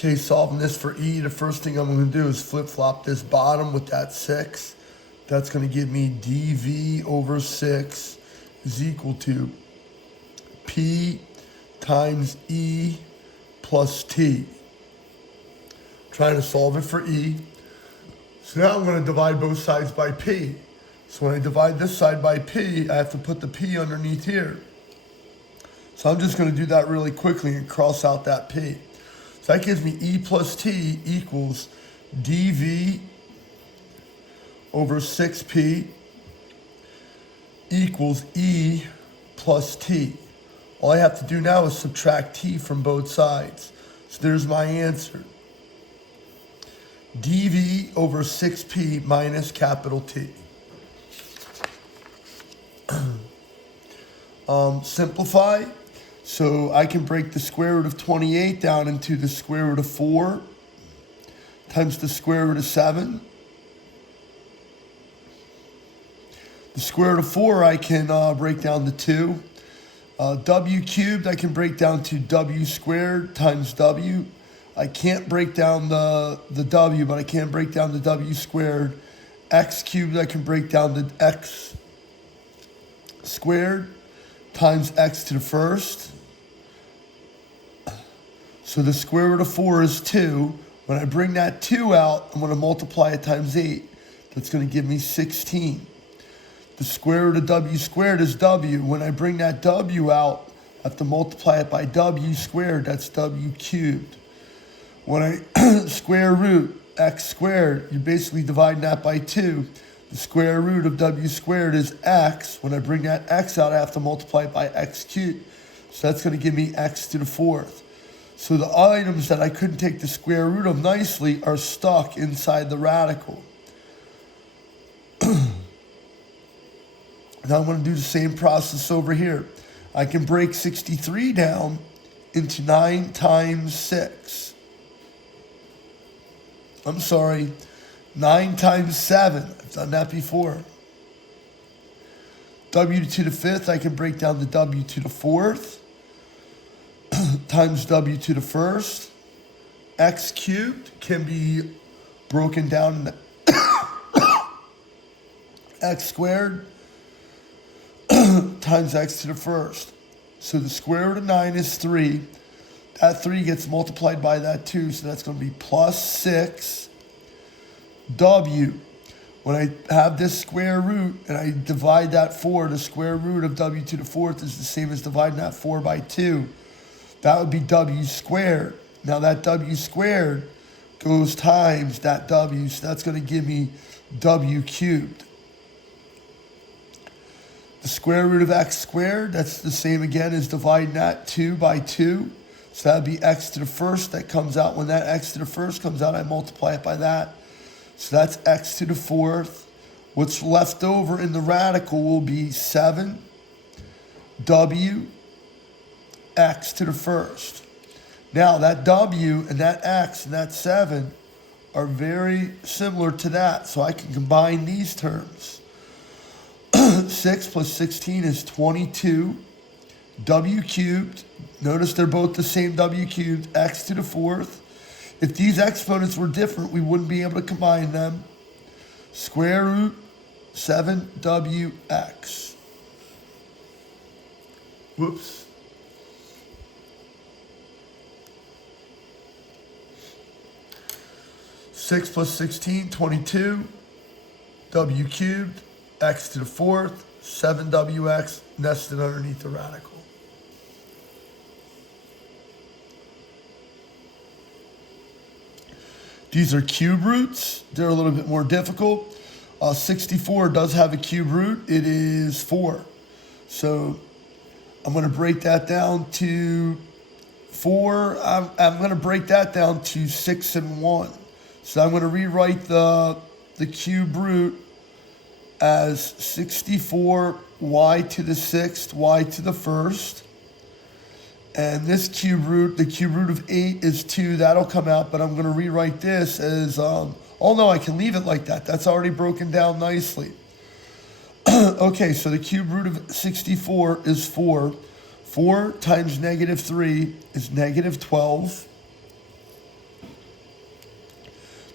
Okay, solving this for e, the first thing I'm going to do is flip-flop this bottom with that 6. That's going to give me dv over 6 is equal to p times e plus t. Trying to solve it for e. So now I'm going to divide both sides by p. So when I divide this side by p, I have to put the p underneath here. So I'm just going to do that really quickly and cross out that p. So that gives me e plus t equals dv over 6p equals e plus t. All I have to do now is subtract t from both sides. So there's my answer. dv over 6p minus capital T. Simplify. So I can break the square root of 28 down into the square root of 4 times the square root of 7. The square root of 4 I can break down to 2. W cubed I can break down to w squared times w. I can't break down the w, but I can break down the w squared. X cubed I can break down to x squared times x to the first. So the square root of 4 is 2. When I bring that 2 out, I'm going to multiply it times 8. That's going to give me 16. The square root of w squared is w. When I bring that w out, I have to multiply it by w squared. That's w cubed. When I square root x squared, you're basically dividing that by 2. The square root of w squared is x. When I bring that x out, I have to multiply it by x cubed. So that's going to give me x to the 4th. So the items that I couldn't take the square root of nicely are stuck inside the radical. Now I'm going to do the same process over here. I can break 63 down into 9 times 6. I'm sorry, 9 times 7. I've done that before. W to the 5th, I can break down to w to the 4th times w to the 1st. X cubed can be broken down into x squared times x to the 1st. So the square root of 9 is 3. That 3 gets multiplied by that 2, so that's going to be plus 6 w. When I have this square root and I divide that 4, the square root of w to the 4th is the same as dividing that 4 by 2. That would be w squared. Now that w squared goes times that w, so that's going to give me w cubed. The square root of x squared, that's the same again as dividing that 2 by 2. So that would be x to the 1st. That comes out, when that x to the 1st comes out, I multiply it by that. So that's x to the 4th. What's left over in the radical will be 7 w x to the 1st. Now that w and that x and that 7 are very similar to that. So I can combine these terms. 6 plus 16 is 22. W cubed, notice they're both the same w cubed, x to the 4th. If these exponents were different, we wouldn't be able to combine them. Square root 7wx. Whoops. Six plus 16, 22. W cubed, x to the 4th, 7wx nested underneath the radical. These are cube roots. They're a little bit more difficult. 64 does have a cube root. It is 4. So I'm going to break that down to 4. I'm going to break that down to 6 and 1. So I'm going to rewrite the cube root as 64 y to the 6th, y to the 1st. And this cube root, the cube root of 8 is 2. That'll come out, but I'm going to rewrite this as, oh no, I can leave it like that. That's already broken down nicely. Okay, so the cube root of 64 is 4. 4 times negative 3 is negative 12.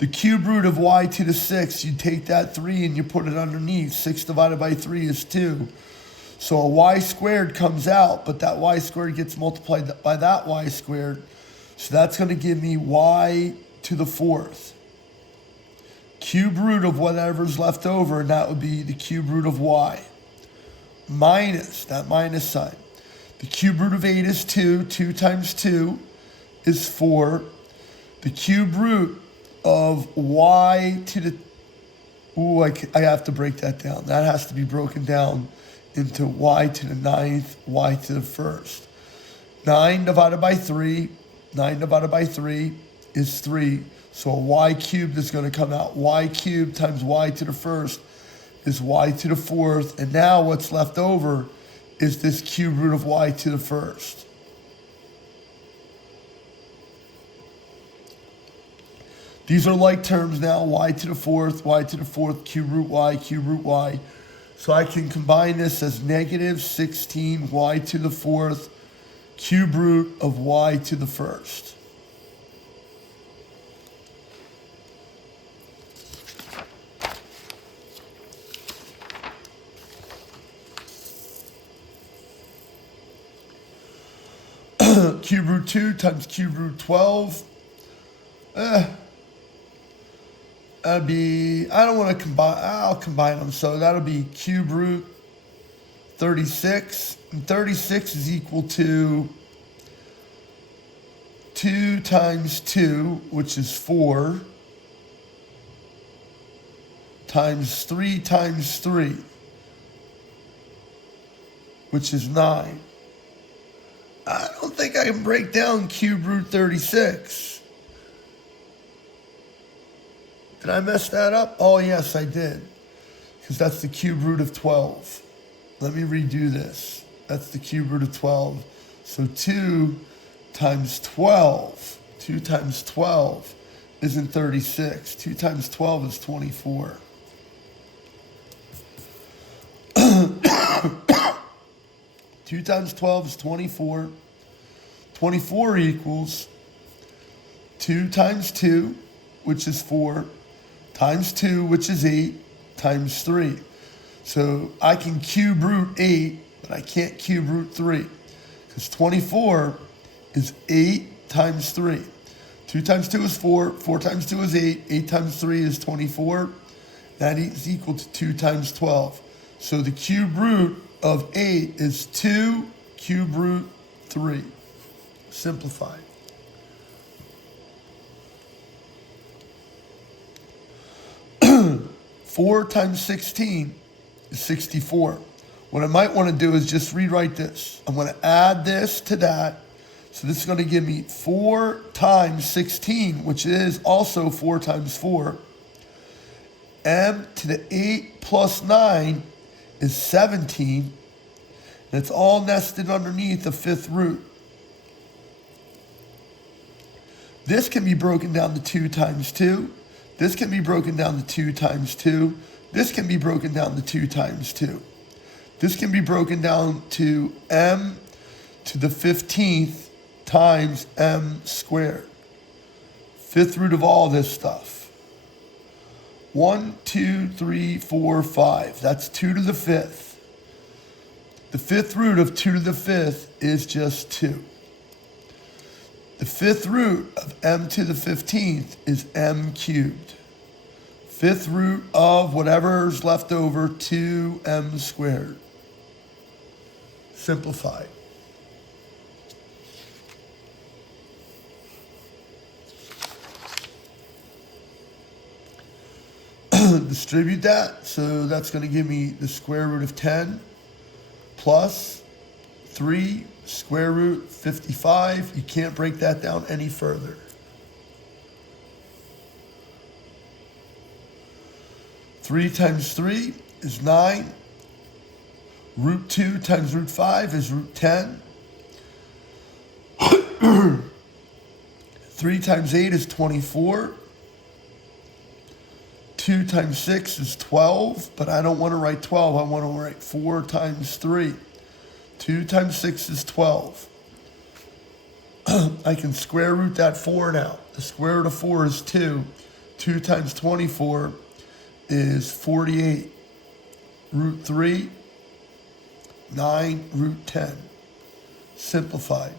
The cube root of y to the 6, you take that 3 and you put it underneath. 6 divided by 3 is 2. So a y squared comes out, but that y squared gets multiplied by that y squared. So that's going to give me y to the 4th. Cube root of whatever's left over, and that would be the cube root of y. Minus, that minus sign. The cube root of 8 is 2. 2 times 2 is 4. The cube root of y to the... Ooh, I have to break that down. That has to be broken down into y to the 9th, y to the 1st. 9 divided by 3. 9 divided by 3 is 3. So a y cubed is going to come out. Y cubed times y to the 1st is y to the 4th. And now what's left over is this cube root of y to the 1st. These are like terms now. Y to the 4th, y to the 4th, cube root y, cube root y. So I can combine this as negative 16 y to the 4th, cube root of y to the 1st. Cube root 2 times cube root 12. That'd be, I don't want to combine, I'll combine them. So that'll be cube root 36. And 36 is equal to 2 times 2, which is 4, times 3 times 3, which is 9. I don't think I can break down cube root 36. Did I mess that up? Oh, yes, I did. Because that's the cube root of 12. Let me redo this. That's the cube root of 12. So 2 times 12. 2 times 12 isn't 36. 2 times 12 is 24. 2 times 12 is 24. 24 equals 2 times 2, which is 4, times 2, which is 8, times 3. So I can cube root 8, but I can't cube root 3. Because 24 is 8 times 3. 2 times 2 is 4. 4 times 2 is 8. 8 times 3 is 24. That is equal to 2 times 12. So the cube root of 8 is 2 cube root 3. Simplified. Four times 16 is 64. What I might want to do is just rewrite this. I'm going to add this to that. So this is going to give me 4 times 16, which is also 4 times 4. M to the 8 plus 9 is 17. And it's all nested underneath the 5th root. This can be broken down to 2 times 2. This can be broken down to 2 times 2. This can be broken down to 2 times 2. This can be broken down to m to the 15th times m squared. 5th root of all this stuff. 1, 2, 3, 4, 5. That's 2 to the 5th. The 5th root of 2 to the 5th is just 2. The 5th root of m to the 15th is m cubed. 5th root of whatever's left over, 2m squared. Simplified. Distribute that, so that's going to give me the square root of 10 plus 3 square root 55. You can't break that down any further. Three times 3 is 9. Root 2 times root 5 is root 10. 3 times 8 is 24. 2 times 6 is 12, but I don't want to write 12. I want to write 4 times 3. 2 times 6 is 12. I can square root that 4 now. The square root of 4 is 2. 2 times 24 is 48 root 3, 9 root 10. Simplified.